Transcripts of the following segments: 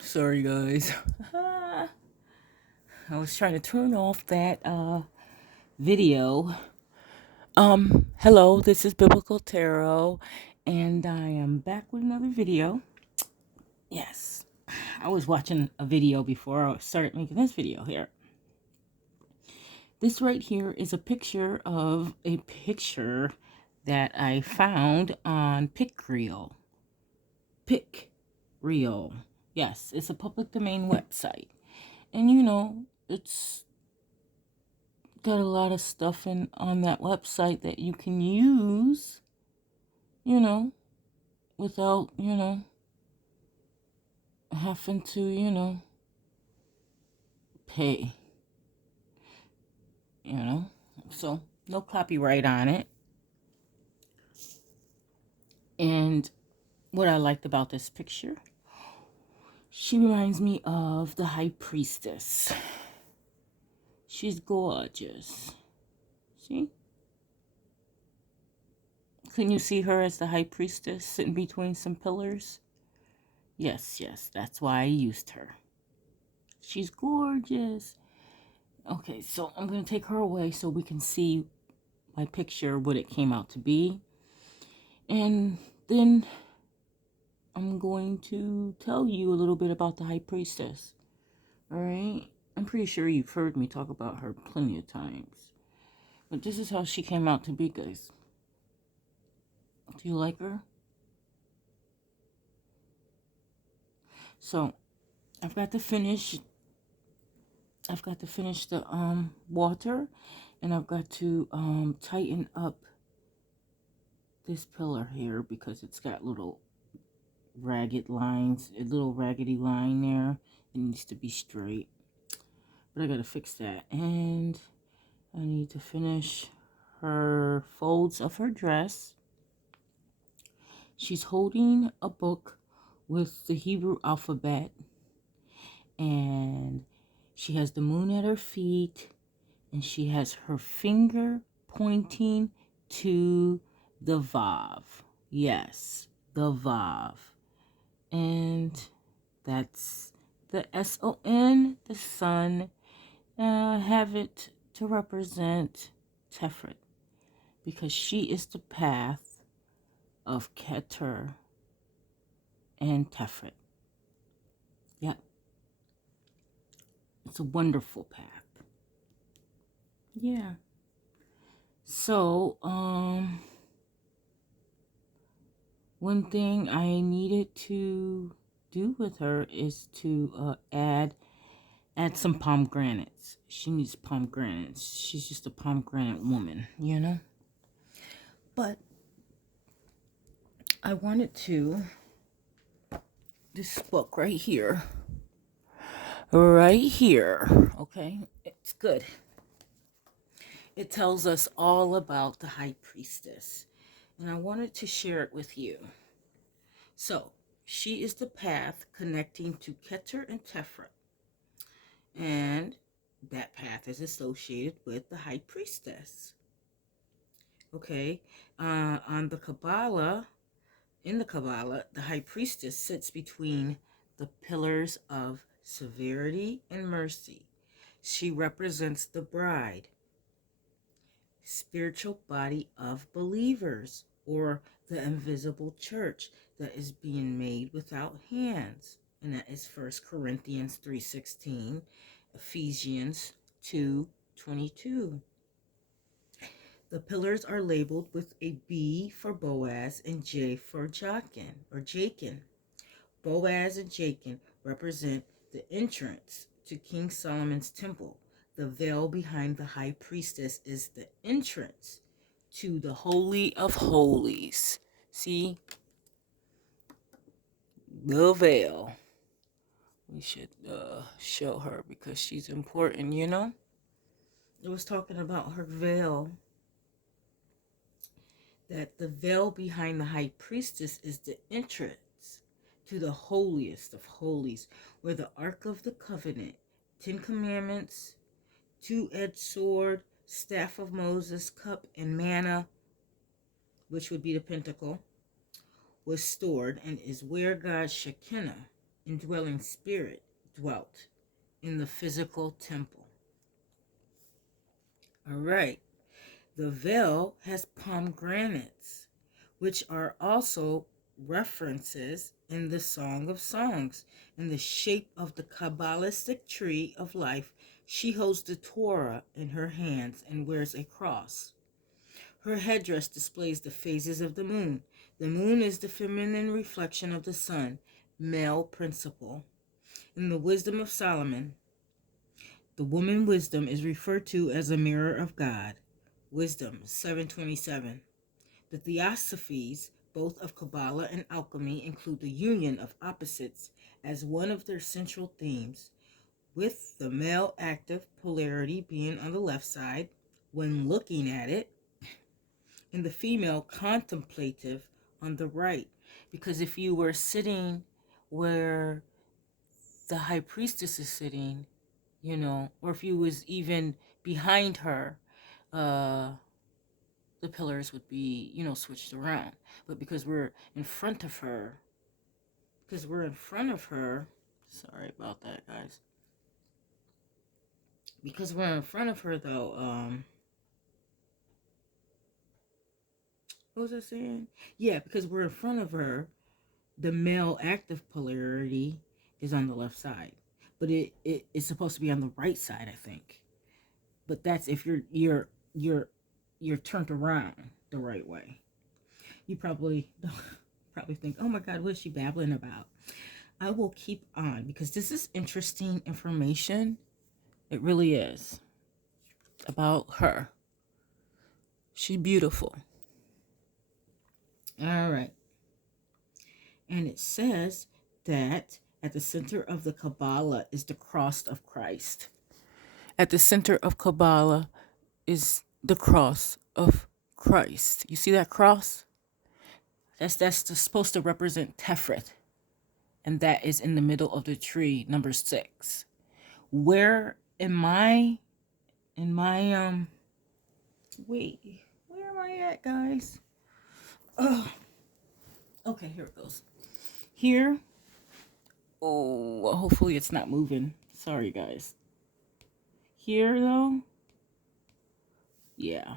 Sorry, guys. I was trying to turn off that video. Hello, this is Biblical Tarot, and I am back with another video. Yes, I was watching a video before I started making this video here. This right here is a picture of a picture that I found on PicReal. PicReal. Yes, it's a public domain website. And you know, it's got a lot of stuff on that website that you can use, without, having to, pay, So, no copyright on it. And what I liked about this picture, she reminds me of the High Priestess. She's gorgeous. See? Can you see her as the High Priestess sitting between some pillars? Yes, that's why I used her. She's gorgeous. Okay, so I'm going to take her away so we can see my picture, what it came out to be. And then I'm going to tell you a little bit about the High Priestess. Alright? I'm pretty sure you've heard me talk about her plenty of times. But this is how she came out to be, guys. Do you like her? So, I've got to finish the water, and I've got to tighten up this pillar here because it's got little ragged lines, a little raggedy line there. It needs to be straight, but I gotta fix that. And I need to finish her folds of her dress. She's holding a book with the Hebrew alphabet, and she has the moon at her feet, and she has her finger pointing to the Vav. Yes, the Vav. And that's the S-O-N, the sun. Have it to represent Tephrat, because she is the path of Keter and Tephrat. Yep. It's a wonderful path. Yeah. So, one thing I needed to do with her is to add some pomegranates. She needs pomegranates. She's just a pomegranate woman, But I wanted to, this book right here, okay? It's good. It tells us all about the High Priestess, and I wanted to share it with you. So, she is the path connecting to Keter and Tephrat, and that path is associated with the High Priestess. Okay, in the Kabbalah, the High Priestess sits between the pillars of severity and mercy. She represents the bride, spiritual body of believers, or the invisible church that is being made without hands. And that is 1 Corinthians 3:16, Ephesians 2:22. The pillars are labeled with a B for Boaz and J for Jachin. Boaz and Jachin represent the entrance to King Solomon's temple. The veil behind the High Priestess is the entrance to the Holy of Holies. See? The veil. We should show her because she's important, It was talking about her veil. That the veil behind the High Priestess is the entrance to the holiest of holies, where the Ark of the Covenant, 10 Commandments, two-edged sword, staff of Moses, cup, and manna, which would be the pentacle, was stored and is where God's Shekinah, indwelling spirit, dwelt in the physical temple. All right. The veil has pomegranates, which are also references in the Song of Songs. In the shape of the Kabbalistic tree of life, she holds the Torah in her hands and wears a cross. Her headdress displays the phases of the moon. The moon is the feminine reflection of the sun, male principle. In the Wisdom of Solomon, the woman wisdom is referred to as a mirror of God. Wisdom 7:27. The theosophies, both of Kabbalah and alchemy, include the union of opposites as one of their central themes, with the male active polarity being on the left side when looking at it, and the female contemplative on the right. Because if you were sitting where the high priestess is sitting, or if you was even behind her, the pillars would be, switched around. But because we're in front of her, sorry about that, guys. Because we're in front of her, though, what was I saying? Yeah, because we're in front of her, the male active polarity is on the left side. But it's supposed to be on the right side, I think. But that's if you're turned around the right way. You probably think, oh my God, what is she babbling about? I will keep on because this is interesting information. It really is. About her. She's beautiful. All right. And it says that at the center of the Kabbalah is the cross of Christ. At the center of Kabbalah is the cross of Christ. You see that cross? That's supposed to represent Tephrat. And that is in the middle of the tree, number 6. Where am I? Wait, where am I at, guys? Oh, okay, here it goes. Here. Oh, hopefully it's not moving. Sorry, guys. Here, though. Yeah.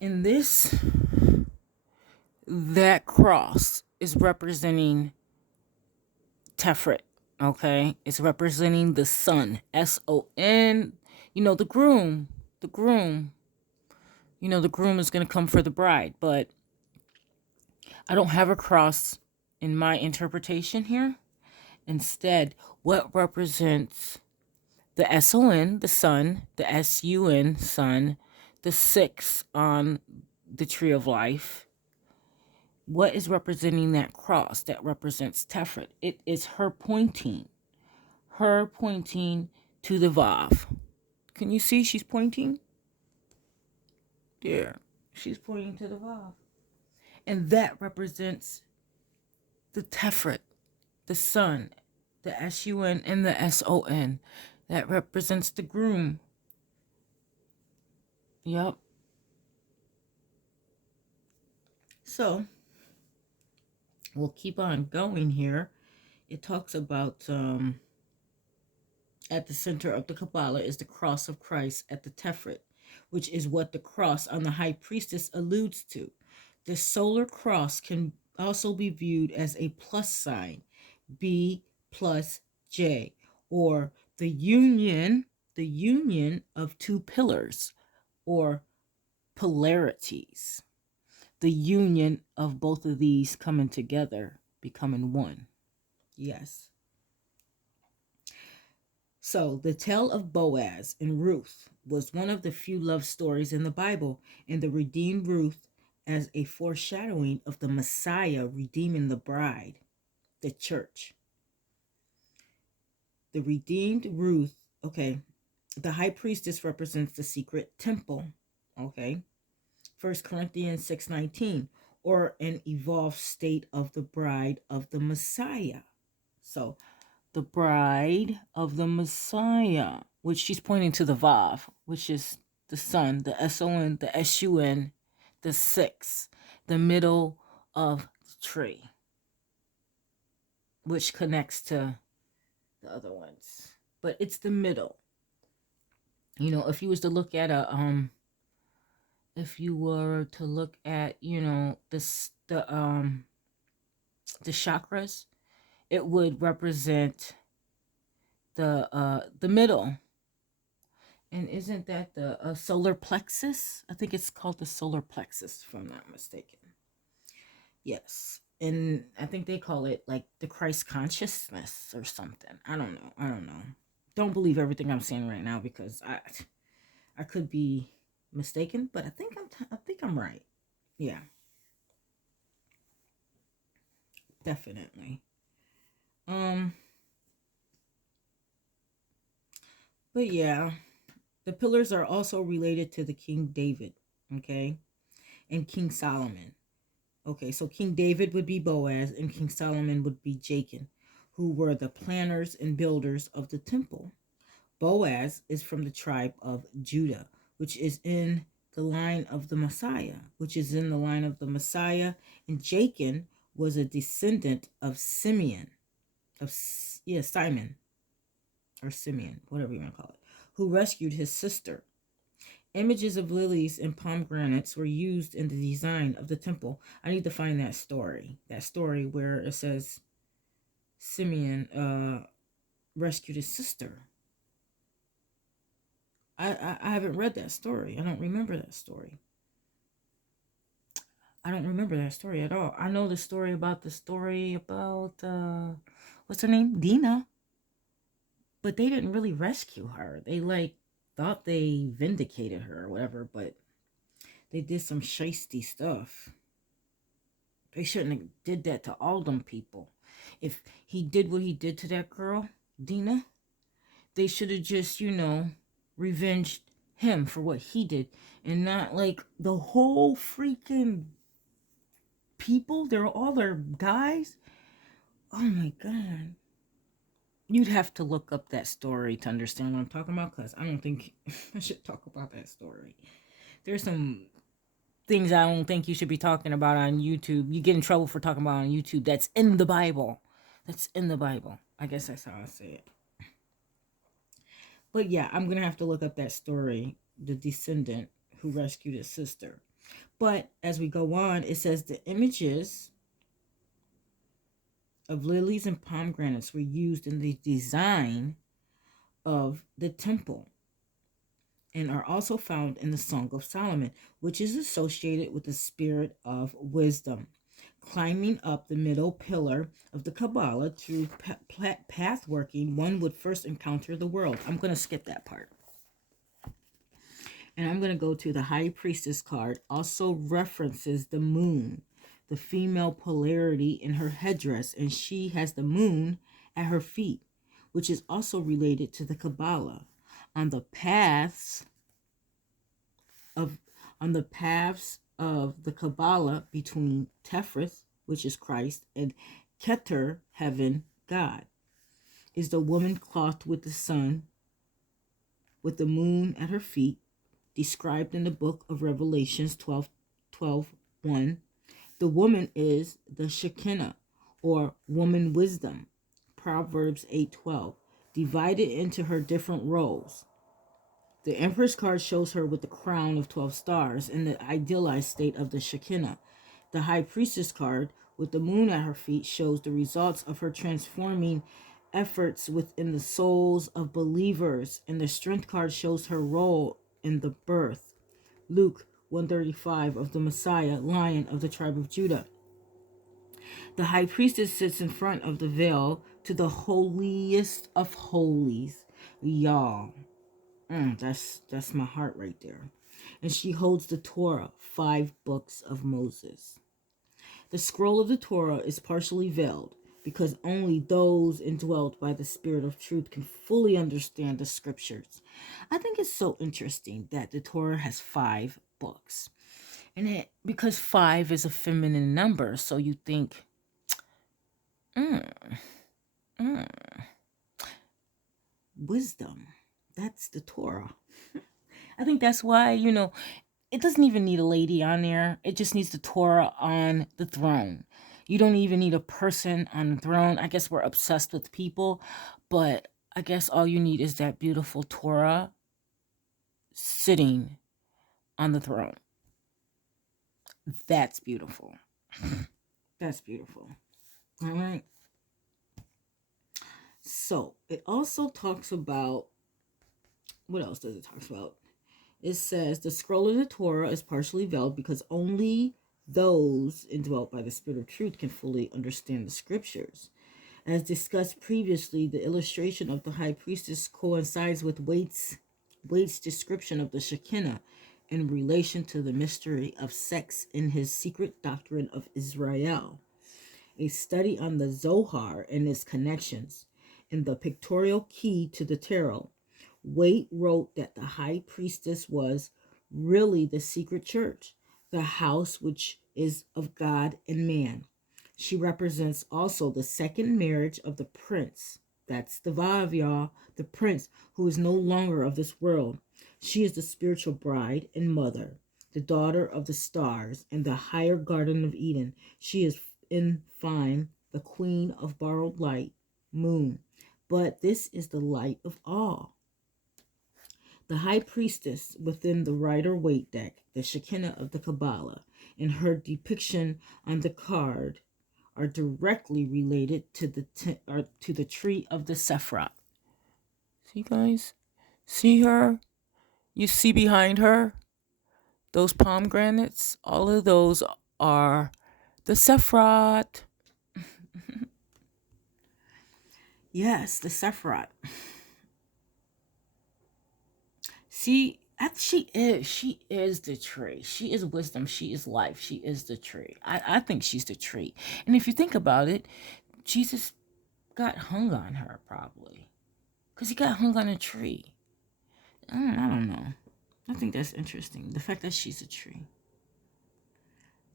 In this, that cross is representing Tephrat. Okay, it's representing the sun, S-O-N. The groom. The groom is going to come for the bride, but I don't have a cross in my interpretation here. Instead, what represents the S-O-N, the sun, the S-U-N, sun, the 6 on the tree of life. What is representing that cross that represents Tephrat? It is her pointing to the Vav. Can you see she's pointing? There. She's pointing to the Vav. And that represents the Tephrat, the sun, the S-U-N and the S-O-N. That represents the groom. Yep. So, we'll keep on going here. It talks about at the center of the Kabbalah is the cross of Christ at the Tephrat, which is what the cross on the High Priestess alludes to. The solar cross can also be viewed as a plus sign, B plus J, or the union of two pillars, or polarities. The union of both of these coming together, becoming one. Yes. So, the tale of Boaz and Ruth was one of the few love stories in the Bible, and the redeemed Ruth as a foreshadowing of the Messiah redeeming the bride, the church. The redeemed Ruth, okay, the high priestess represents the secret temple, okay, 1 Corinthians 6:19, or an evolved state of the bride of the Messiah. So, the bride of the Messiah, which she's pointing to the Vav, which is the sun, the S-O-N, the S-U-N, the 6. the middle of the tree, which connects to the other ones. But it's the middle. If you was to look at if you were to look at, the chakras, it would represent the middle. And isn't that the solar plexus? I think it's called the solar plexus, if I'm not mistaken. Yes. And I think they call it like the Christ consciousness or something. I don't know. Don't believe everything I'm saying right now, because I could be mistaken, but I think I'm right. Yeah, definitely. Um, but yeah, the pillars are also related to the King David, okay, and King Solomon. Okay, so King David would be Boaz, and King Solomon would be Jachin, who were the planners and builders of the temple. Boaz is from the tribe of Judah, which is in the line of the Messiah, and Jachin was a descendant of Simeon, Simon, or Simeon, whatever you want to call it, who rescued his sister. Images of lilies and pomegranates were used in the design of the temple. I need to find that story where it says Simeon rescued his sister. I haven't read that story. I don't remember that story. I don't remember that story at all. I know the story about what's her name? Dina. But they didn't really rescue her. They thought they vindicated her or whatever, but they did some shisty stuff. They shouldn't have did that to all them people. If he did what he did to that girl, Dina, they should have just, revenged him for what he did, and not like the whole freaking people. They're all their guys. Oh my god. You'd have to look up that story to understand what I'm talking about, because I don't think I should talk about that story. There's some things I don't think you should be talking about on YouTube. You get in trouble for talking about on YouTube. That's in the Bible. I guess that's how I say it. But yeah, I'm going to have to look up that story, the descendant who rescued his sister. But as we go on, it says the images of lilies and pomegranates were used in the design of the temple, and are also found in the Song of Solomon, which is associated with the spirit of wisdom. Climbing up the middle pillar of the Kabbalah through path working, one would first encounter the world. I'm going to skip that part. And I'm going to go to the High Priestess card. Also references the moon, the female polarity in her headdress, and she has the moon at her feet, which is also related to the Kabbalah. On the paths of the Kabbalah between Tephrat, which is Christ, and Keter, heaven, God, is the woman clothed with the sun, with the moon at her feet, described in the book of Revelations 12:1. The woman is the Shekinah, or woman wisdom, Proverbs 8:12, divided into her different roles. The Empress card shows her with the crown of 12 stars in the idealized state of the Shekinah. The High Priestess card with the moon at her feet shows the results of her transforming efforts within the souls of believers, and the Strength card shows her role in the birth. Luke 135 of the Messiah, Lion of the tribe of Judah. The High Priestess sits in front of the veil to the holiest of holies. Y'all. That's my heart right there. And she holds the Torah, 5 books of Moses. The scroll of the Torah is partially veiled because only those indwelt by the Spirit of truth can fully understand the scriptures. I think it's so interesting that the Torah has 5 books. And because 5 is a feminine number, so you think, wisdom, that's the Torah. I think that's why, it doesn't even need a lady on there. It just needs the Torah on the throne. You don't even need a person on the throne. I guess we're obsessed with people, but I guess all you need is that beautiful Torah sitting on the throne. That's beautiful. That's beautiful. All right. So it also talks about, what else does it talk about? It says the scroll of the Torah is partially veiled because only those indwelt by the Spirit of truth can fully understand the scriptures. As discussed previously, the illustration of the high priestess coincides with Waite's description of the Shekinah in relation to the mystery of sex in his Secret Doctrine of Israel, a study on the Zohar and its connections. In the pictorial key to the tarot, Waite wrote that the high priestess was really the secret church, the house which is of God and man. She represents also the second marriage of the prince. That's the Vav, y'all, the prince who is no longer of this world. She is the spiritual bride and mother, the daughter of the stars and the higher garden of Eden. She is, in fine, the queen of borrowed light, moon. But this is the light of all. The high priestess within the Rider Waite deck, the Shekinah of the Kabbalah, and her depiction on the card are directly related to the tree of the Tephrat. See, guys? See her? You see behind her? Those pomegranates? All of those are the Tephrat. Yes, the Tephrat. See, she is the tree. She is wisdom. She is life. She is the tree. I think she's the tree. And if you think about it, Jesus got hung on her probably. Because he got hung on a tree. I don't know. I think that's interesting. The fact that she's a tree.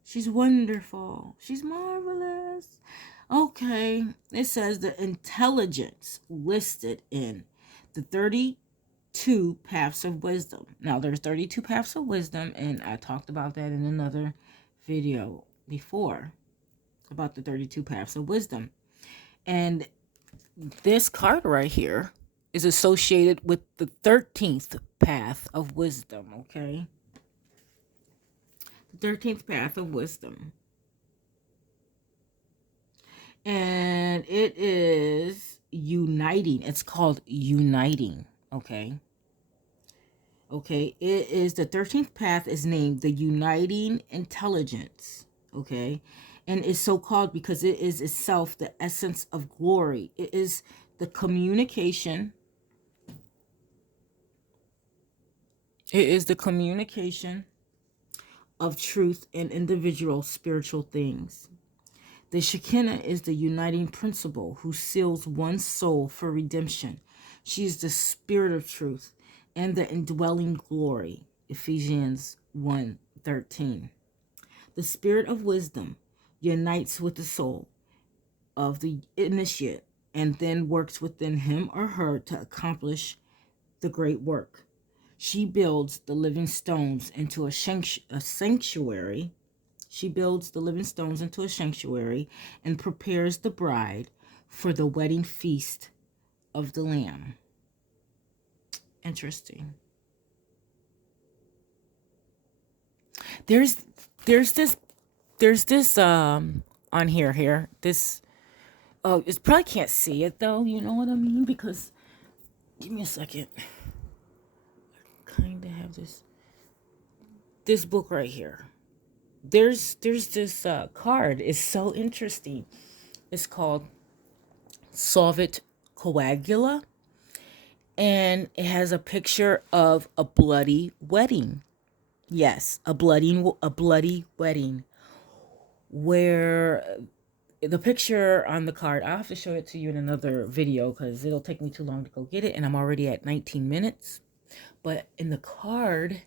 She's wonderful. She's marvelous. Okay. It says the intelligence listed in the 32 paths of wisdom. Now, there's 32 paths of wisdom, and I talked about that in another video before about the 32 paths of wisdom. And this card right here is associated with the 13th path of wisdom, okay? The 13th path of wisdom. And it is uniting. It's called uniting, okay? Okay, it is the 13th path is named the uniting intelligence, okay? And it's so called because it is itself the essence of glory. It is the communication. It is the communication of truth and individual spiritual things. The Shekinah is the uniting principle who seals one's soul for redemption. She is the spirit of truth and the indwelling glory. Ephesians 1:13. The spirit of wisdom unites with the soul of the initiate and then works within him or her to accomplish the great work. She builds the living stones into a sanctuary. She builds the living stones into a sanctuary and prepares the bride for the wedding feast of the Lamb. Interesting. There's this on here this, oh, you probably can't see it though, you know what I mean, because give me a second. I kind of have this book right here. There's this card. It's so interesting. It's called Solvit Coagula, and it has a picture of a bloody wedding. Yes, a bloody wedding, where the picture on the card, I'll have to show it to you in another video because it'll take me too long to go get it, and I'm already at 19 minutes. But in the card,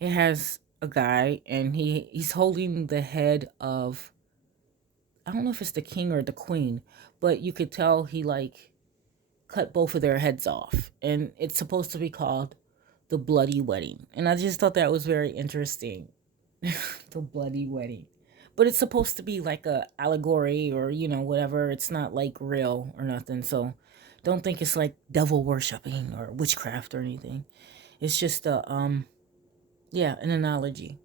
it has a guy, and he's holding the head of, I don't know if it's the king or the queen, but you could tell he like cut both of their heads off, and it's supposed to be called the bloody wedding. And I just thought that was very interesting. The bloody wedding. But it's supposed to be like a allegory or, whatever. It's not like real or nothing. So don't think it's like devil worshiping or witchcraft or anything. It's just an analogy.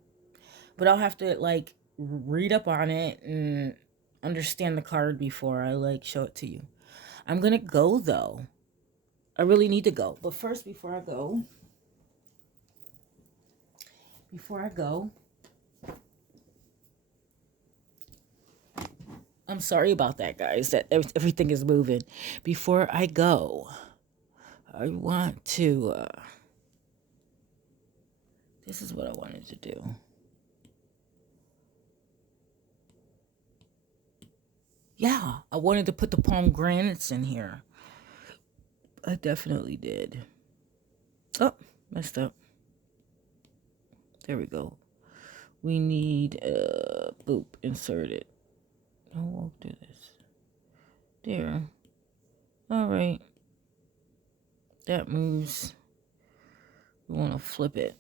But I'll have to like read up on it and understand the card before I like show it to you. I'm gonna go though. I really need to go. But first, before I go, I'm sorry about that, guys, that everything is moving. Before I go, I want to, this is what I wanted to do. Yeah, I wanted to put the pomegranates in here. I definitely did. Oh, messed up. There we go. We need, boop, insert it. I won't do this. There. All right. That moves. We want to flip it.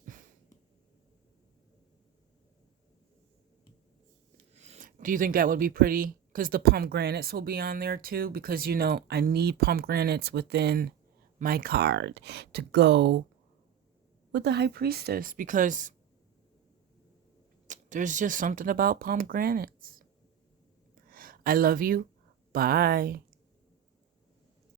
Do you think that would be pretty? Because the pomegranates will be on there too. Because, I need pomegranates within my card to go with the High Priestess. Because there's just something about pomegranates. I love you. Bye.